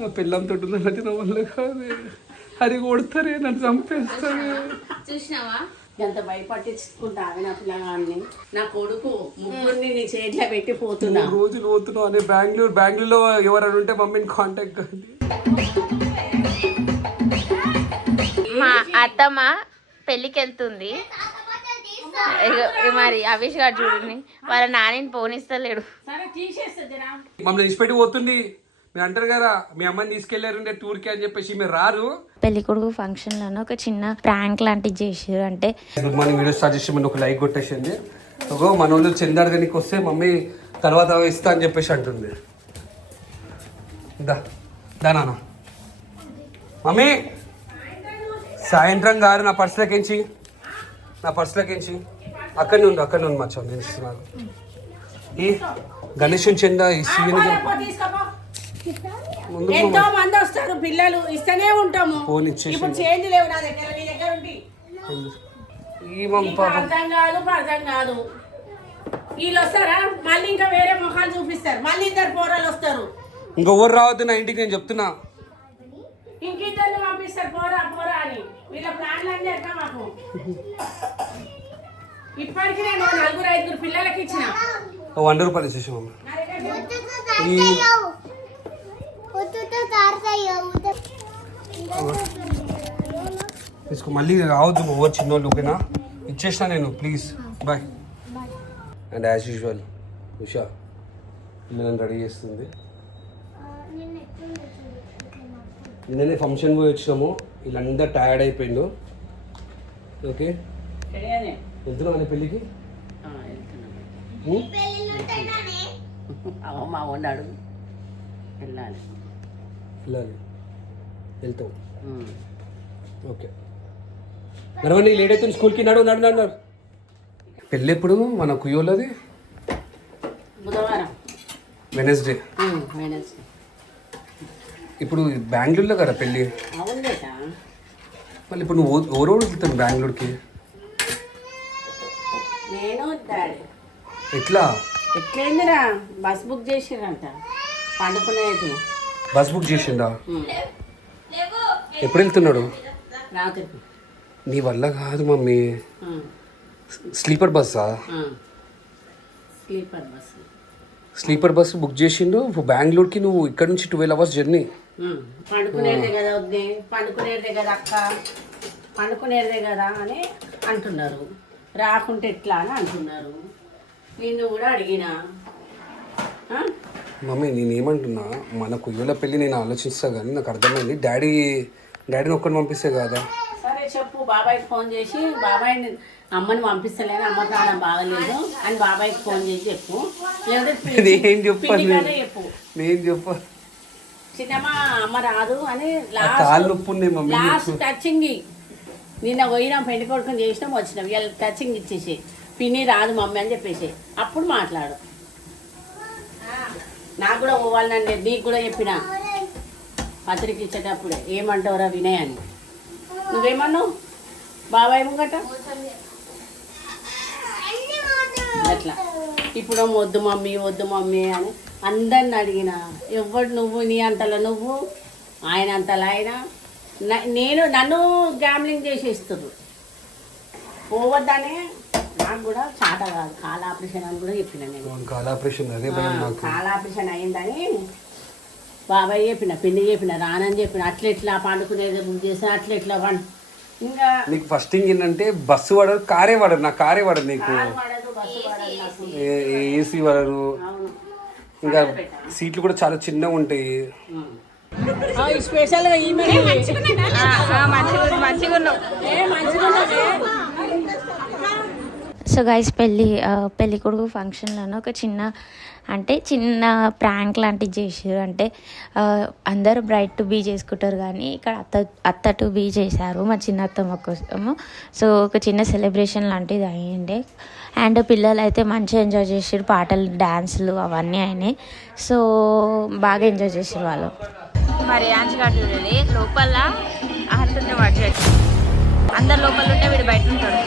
నా పిల్లంతో ఉందంటే నా వల్ల కాదు. అది కొడతారే, నన్ను చంపేస్తారే. చూసినావా ఎంత భయపట్టించుకుంటా నా పిల్లగాన్ని. నా కొడుకు ముగ్గురిని నీ చేతిలో పెట్టి పోతున్నా. రోజులు పోతున్నావు అనే బెంగళూరులో ఎవరైనా ఉంటే మమ్మీని కాంటాక్ట్ కాదు. మా అత్తమ్మ పెళ్ళికి వెళ్తుంది. మరి అవిష్ గారు చూడండి, వాళ్ళ నానిని పోనిస్తలేడు. మమ్మల్ని ఇచ్చిపెట్టి పోతుంది. మీరు అంటారు కదా మీ అమ్మని తీసుకెళ్లారు టూర్కి అని చెప్పేసి, మీరు రారు. పెళ్లి కొడుకు ఫంక్షన్ లోనే ఒక చిన్న ప్రాంక్ లాంటిది చేసారు. అంటే గుడ్ మార్నింగ్ వీడియో స్టార్ట్ చేసి ఒక లైక్ కొట్టేసింది. ఒక మన వాళ్ళు చెందాడగానికి వస్తే మమ్మీ తర్వాత ఇస్తా అని చెప్పేసి అంటుంది. నాన్న మమ్మీ సాయంత్రం గారు నా పర్సులకించి అక్కడి నుండి మర్చాను నేను ఇస్తున్నాను. ఈ గణేష్ చెందా ఎంతో మంది వస్తారు పిల్లలు, ఇస్తూనే ఉంటాము. ఇప్పుడు చేంజ్ లేవు నా దగ్గర, నీ దగ్గర ఉండి అర్థం కాదు. వీళ్ళు వస్తారా మళ్ళీ ఇంకా వేరే మొహాలు చూపిస్తారు. మళ్ళీ ఇద్దరు పోరాలు వస్తారు. ఇంకెవరు రావద్దు నా ఇంటికి, నేను చెప్తున్నా. ఇంకిద్దరిని పంపిస్తారు పోరా అని. వీళ్ళ ప్లాన్లు అన్నీ ఎట్లా మాకు. ఇప్పటికీ నేను 4-5 పిల్లలకి ఇచ్చిన 100 రూపాయలు ఇచ్చేసి మమ్మీ. తీసుకో, మళ్ళీ రావద్దు ఓవర్ చిన్నోళ్ళు. ఓకేనా, ఇచ్చేసిన నేను, please bye. And as usual Usha నన్ను రెడీ చేస్తుంది. నిన్ననే ఫంక్షన్ పోయి వచ్చినాము, వీళ్ళందరూ టైర్డ్ అయిపోయిండు. ఓకే వెళ్తున్నాం అనే పెళ్ళికి. మా ఉన్నాడు వెళ్ళాలి వెళ్తాం. ఓకే నడవండి, లేట్ అవుతుంది స్కూల్కి. నడు. పెళ్ళి ఎప్పుడు మన కుయ్యోళ్ళది? బుధవారం, వెనస్డే. ఇప్పుడు బెంగళూరులో కదా పెళ్ళి. మళ్ళీ ఇప్పుడు నువ్వు ఎవరో వెళ్తాను బెంగళూరుకి? నేను డాడీ. ఎట్లయిందిరా? బస్ బుక్ చేసిరంట పండుకునేది. బస్ బుక్ చేసిండా? ఎప్పుడు వెళ్తున్నాడు? రాత్రి. నీ వల్ల కాదు మమ్మీ. స్లీపర్ బస్సా? స్లీపర్ బస్సు బుక్ చేసిండు బెంగళూరుకి. నువ్వు ఇక్కడ నుంచి 12 hours జర్నీ. పండుకునేదే కదా వద్దే, పండుకునేదే కదా అక్క, పండుకునేదే కదా అని అంటున్నారు. రాకుంటే ఎట్లా అని అంటున్నారు. నిన్ను కూడా అడిగినా. మమ్మీ నేనేమంటున్నా, మన కుయ్యోల పెళ్ళి నేను ఆలోచిస్తా కానీ నాకు అర్థమైంది. డాడీని ఒక్కడిని పంపిస్తే కదా. సరే చెప్పు బాబాయ్కి ఫోన్ చేసి, బాబాయ్ని అమ్మని పంపిస్తలేను, అమ్మ ప్రాణం బాగలేదు అని బాబాయ్కి ఫోన్ చేసి చెప్పు. చెప్పు చిన్నమ్మా అమ్మ రాదు అని లాస్ట్ టచింగ్. నిన్న పోయినాం పెళ్లి కొడుకుని చేసినాం వచ్చినాం, వీళ్ళ టచింగ్ ఇచ్చేసి పిన్ని రాదు మమ్మీ అని చెప్పేసి అప్పుడు మాట్లాడు. నాకు కూడా పోవాలని నీకు కూడా చెప్పిన పత్రిక ఇచ్చేటప్పుడే ఏమంటావురా వినయ్ అని. నువ్వేమన్నావు బాబాయ్ ముంగట అట్లా. ఇప్పుడు వద్దు మమ్మీ అని అందరిని అడిగిన. ఎవడు నువ్వు, నీ అంతలో నువ్వు, ఆయన అంతలో ఆయన. నన్ను గ్యామ్లింగ్ చేసేస్తున్నారు. పోవద్దనే నాకు కూడా చాట కాదు. కాల ఆపరేషన్ అని కూడా చెప్పిన నేను. కాల ఆపరేషన్ అయిందని బాబాయ్ చెప్పిన, పిన్ని చెప్పిన, రానని చెప్పిన. అట్లెట్లా పండుకునేది బుక్ చేసిన, అట్లెట్లా ఇంకా నీకు ఫస్ట్ థింగ్ ఏంటంటే బస్సు పడదు, కారే పడదు. నాకు కారే పడదు, నీకు ఏసీ పడరు. ఇంకా సీట్లు కూడా చాలా చిన్నగా ఉంటాయి. స్పెషల్గా సో గైస్ పెళ్ళి కొడుకు ఫంక్షన్లోనే ఒక చిన్న ప్రాంక్ లాంటిది చేసారు. అంటే అందరూ బ్రైడ్ టు బీ చేసుకుంటారు కానీ ఇక్కడ అత్త టు బీ చేశారు మా చిన్న అత్తమ్మ కోసము. సో ఒక చిన్న సెలబ్రేషన్ లాంటిది అయ్యిండే. అండ్ పిల్లలు అయితే మంచిగా ఎంజాయ్ చేసారు, పాటలు డ్యాన్సులు అవన్నీ అయినాయి. సో బాగా ఎంజాయ్ చేసారు వాళ్ళు. మరి యాంచి గారు చూడండి, లోపల ఆడుతుంటే వాడు అందరు లోపల ఉంటే వీడు బయట ఉంటాడు.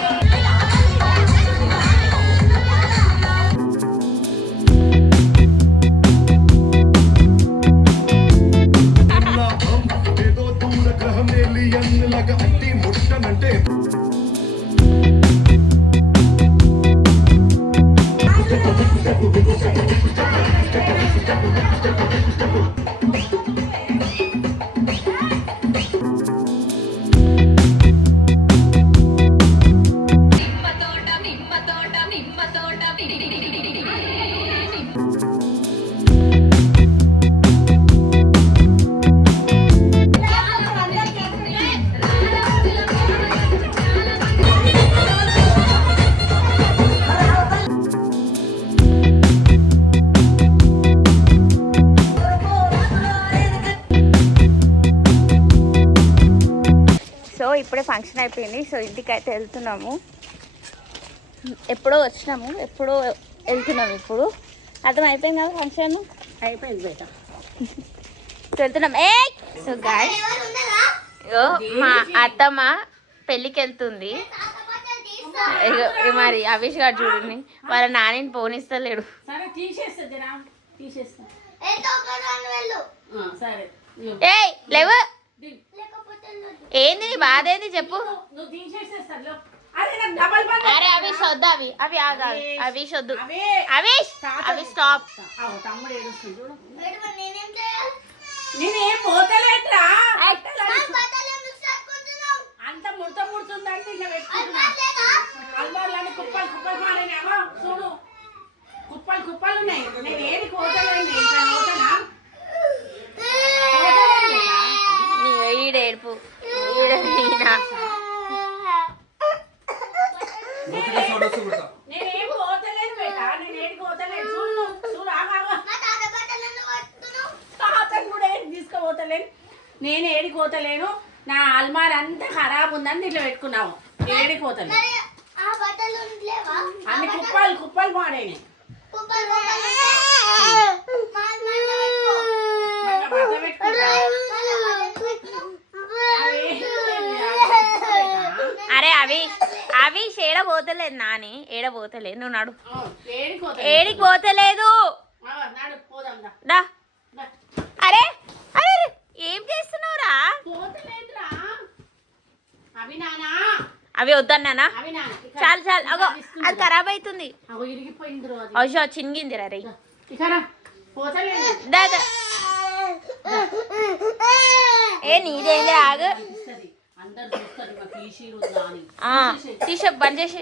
ఇప్పుడే ఫంక్షన్ అయిపోయింది. సో ఇంటికి అయితే వెళ్తున్నాము. ఎప్పుడో వచ్చినాము, ఎప్పుడో వెళ్తున్నాము. ఇప్పుడు అర్థం అయిపోయింది కదా ఫంక్షన్, అయిపోయింది బేట. వెళ్తున్నాం. సో గాయ్స్, మా అత్తమ్మ పెళ్ళికి వెళ్తుంది. మరి అవిష్ గారు చూడండి, వాళ్ళ నానిని పోనిస్తలేడు. సరే తీసేస్తా జరా, తీసేస్తా. సరే ఏయ్ లేవు, ఏంది నీ బాధ ఏంది చెప్పు. నువ్వు తీసేసేస్తా. అరే అవిష్ వద్దు, అవి ఆగాలి. అవిష్ వద్దు, అవిష్ స్టాప్. తమ్ముడు ఏడుస్తుంది చూడు. నేనేం పోతలేట్రా, అంత ముడత ముడుతుందంటే ఇలా పెట్టుకుంటున్నా. అల్మార్లని కుప్పలు కుప్పలు మారేనేమో చూడు, కుప్పలు కుప్పలు ఉన్నాయి. నేను ఏది పోతలేను, ఇంకా పోతానా? ఈడేడుపు నేనేం పోతలేను బేట, నేను ఏడికి పోతలేను. చూడు చూడు, తాతను కూడా ఏడికి తీసుకుపోతలేను. నేను ఏడికి పోతలేను. నా అల్మార్ అంతా ఖరాబ్ ఉందని ఇట్లా పెట్టుకున్నావు. ఏడికి పోతలేను. అన్ని కుప్పలు కుప్పలు పాడైనాయి. అరే అవిష్ ఏడబోతలేదు నాని, ఏడబోతలేదు. నువ్వు నడు. ఏడికి పోతలేదు. దా. అరే అరే ఏం చేస్తున్నావురా? అవి వద్దన్నానా? చాలు చాలు, అగో అది ఖరాబ్ అవుతుంది. అయ్యో చినిగింది రే. ఏ నీదేంది, ఆగు. తీసే బంద్ చేసి.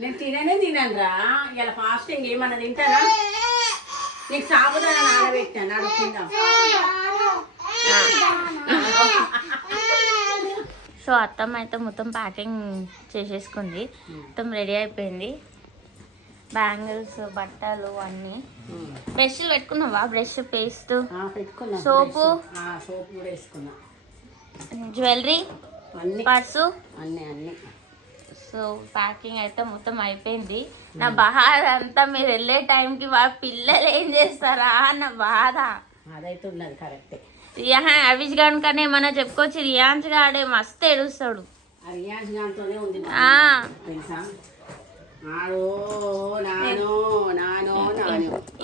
నేను తినను రా. ఇలా ఫాస్టింగ్ ఏమన్నా తింటారా? నీకు సాబుదానా నానబెట్టాను, అడుగు తిందాం. సో అత్తమ్మ అయితే మొత్తం ప్యాకింగ్ చేసేసుకుంది, మొత్తం రెడీ అయిపోయింది. బ్యాంగిల్స్, బట్టలు అన్నీ. బ్రష్లు పెట్టుకున్నావా? బ్రష్, పేస్ట్, సోపు, జ్యువెలరీ, పర్సు అన్నీ. సో ప్యాకింగ్ అయితే మొత్తం అయిపోయింది. నా బాధ అంతా మీరు వెళ్ళే టైంకి మా పిల్లలు ఏం చేస్తారా నా బాధ. అదైతే ఉన్నది కరెక్టే. అవిష్ గాని కన్నా ఏమన్నా చెప్పుకోవచ్చు. రియాన్స్ గాడే మస్తు ఏడుస్తాడు. రియాన్స్ గానితోనే ఉంది తెలుసా.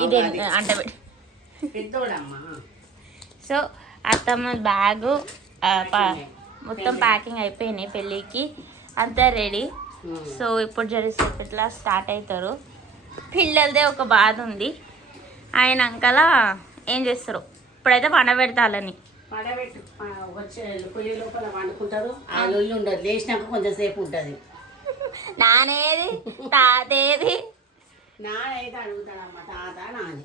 ఇదే అంటే పెద్దోడమ్మా. సో అత్తమ్మ బ్యాగు మొత్తం ప్యాకింగ్ అయిపోయినాయి. పెళ్ళికి అంతా రెడీ. సో ఇప్పుడు జరిసేపు ఇట్లా స్టార్ట్ అవుతారు. పిల్లలదే ఒక బాధ ఉంది. ఆయన అంకలా ఏం చేస్తారు, ఇప్పుడైతే పండబెడతాలని. పండబెట్టు వచ్చే పొయ్యి లోపల వండుకుంటారు. ఆ లొల్లి ఉండదు, లేచినాక కొంచెంసేపు ఉంటుంది. నానేది తాతేది? నానైతే అడుగుతాడమ్మా, తాత నాని.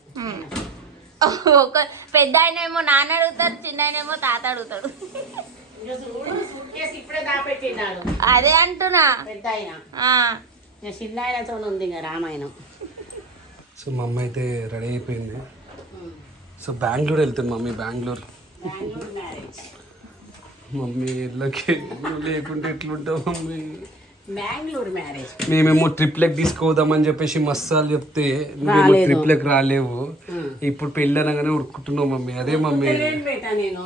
ఒక పెద్ద ఆయన ఏమో నాన్న అడుగుతారు, చిన్న ఆయన ఏమో తాత అడుగుతాడు. ఇప్పుడే దాపెట్టినాడు. అదే అంటున్నా. పెద్ద ఆయన చిన్న ఆయనతో ఉంది ఇంకా రామాయణం. సో మా అమ్మ అయితే రెడీ అయిపోయింది. సో బెంగళూరు వెళ్తుంది మమ్మీ. బెంగళూరు మ్యారేజ్. మమ్మీ ఇళ్ళకి లేకుంటే ఎట్లుంటావు మమ్మీ? బెంగళూరు మ్యారేజ్. మేమేమో ట్రిప్లకి తీసుకోదామని చెప్పేసి మస్తాలు చెప్తే నువ్వేమో ట్రిప్లకి రాలేవు. ఇప్పుడు పెళ్ళి అనగానే ఉరుకుంటున్నావు మమ్మీ. అదే మమ్మీ నేను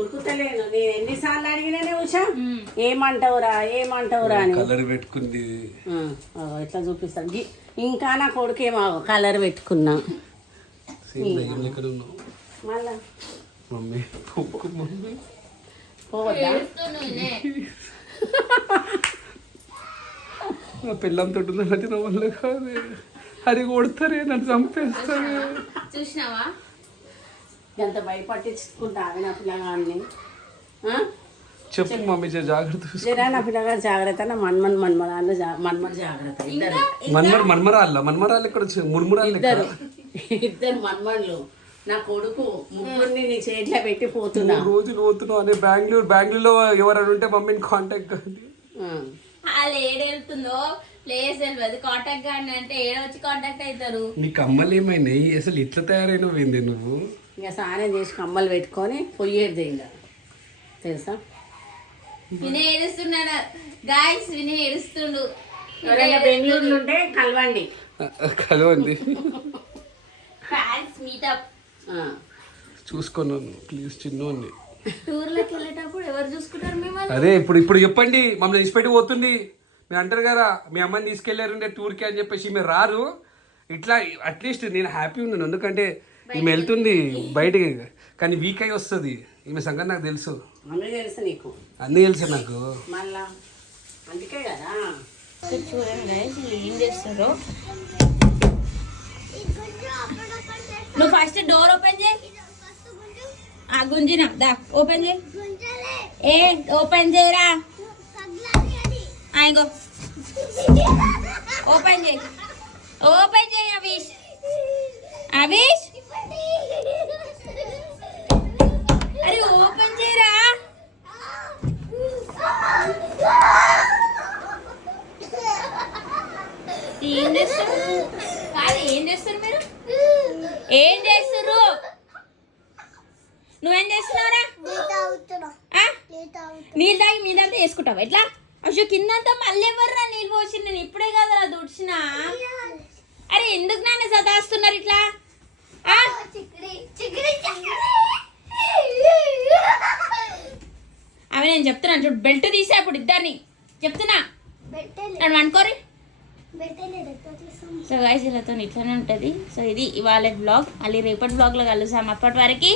ఉరుకుతలేను. నేను ఎన్నిసార్లు అడిగినానే ఉషా, ఏమంటావురా అని. కలర్ పెట్టుకుంది ఎట్లా చూపిస్తాను. ఇంకా నా కొడుకేమో కలర్ పెట్టుకున్నా. మళ్ళా మమ్మీ పోవద్దా? మా పిల్లంతో అది నా వల్ల కాదు. అది కొడతారే, నన్ను చంపేస్తారే. చూసినావా ఎంత భయపట్టించుకుంటా నా పిల్లగాన్ని. చెప్పు మమ్మీ, జాగ్రత్త. నా పిల్లగాడు జాగ్రత్త, నా మన్మడు జాగ్రత్త. మన్మరాళ్ళు ఇక్కడ ముర్మురాళ్ళు. ఇద్దరు మన్మళ్ళు. నా కొడుకు ముగ్గురిని నీ చేతిలో పెట్టి పోతున్నా. రోజులు పోతున్నావు అనే బెంగళూరులో ఎవరైనా ఉంటే మమ్మీని కాంటాక్ట్ కాండి. వాళ్ళు ఏడెళ్తుందో ప్లేస్ తెలియదు. కాంటాక్ట్ కానీ అంటే ఏడొచ్చి కాంటాక్ట్ అవుతారు. నీకు అమ్మలు ఏమైనాయి అసలు? ఇట్లా తయారైనవి నువ్వు? ఇక స్నానం చేసి కమ్మలు పెట్టుకొని పొయ్యేది ఇంకా తెలుసా. వినయ్ ఏడుస్తున్నాడు గాయస్, వినయ్ ఏడుస్తుండు. ఎవరైనా బెంగళూరులో ఉంటే కలవండి. కలవండి, ఫ్యాన్స్ మీటప్. చూసుకున్నాను ప్లీజ్ చిన్నోడిని. టూర్లోకి వెళ్ళేటప్పుడు ఎవరు చూసుకుంటారు మిమ్మల్ని? అదే ఇప్పుడు చెప్పండి, మమ్మల్ని ఇచ్చిపెట్టి పోతుంది. మీరు అంటారు కదా మీ అమ్మని తీసుకెళ్లారు టూర్కి అని చెప్పేసి, మీరు రారు. ఇట్లా అట్లీస్ట్ నేను హ్యాపీ ఉన్నాను, ఎందుకంటే ఈమె వెళ్తుంది బయటికి, కానీ వీక్ అయి వస్తుంది. ఈమె సంగతి నాకు తెలుసు, అన్నీ తెలుసు నీకు, అన్నీ తెలుసు నాకు. మళ్ళా అందుకే కదా. చూడండి guys, వీళ్ళు ఏం చేస్తారో. నువ్వు ఫస్ట్ డోర్ ఓపెన్ చేయి. గుంజినా దా ఓపెన్ చేయి. ఏ ఓపెన్ చేయరా, ఇంకో ఓపెన్ చేయి, ఓపెన్ చేయి అవిష్. అవిష్ అరే ఓపెన్ చేయరా. ఏం చేస్తారు కాదు, ఏం చేస్తారు మీరు? ఏం చేస్తారు? నువ్వేం చేస్తున్నావురా? నీళ్ళు తాగి మీదంతా వేసుకుంటావు ఎట్లా? అసలు కిందంతా మళ్ళీ ఎవర్రా నీళ్ళు పోసి? నేను ఇప్పుడే కదా దుడిచిన. అరే ఎందుకు నాన్న సదాస్తున్నారు ఇట్లా? అవి నేను చెప్తున్నాను చూడు, బెల్ట్ తీసా ఇప్పుడు ఇద్దరిని చెప్తున్నా, నన్ను అనుకోరి. సో గైస్, వీళ్ళతో ఇట్లానే ఉంటుంది. సో ఇది ఇవాళ బ్లాగ్. మళ్ళీ రేపటి బ్లాగ్లో కలుసాం. అప్పటి వరకు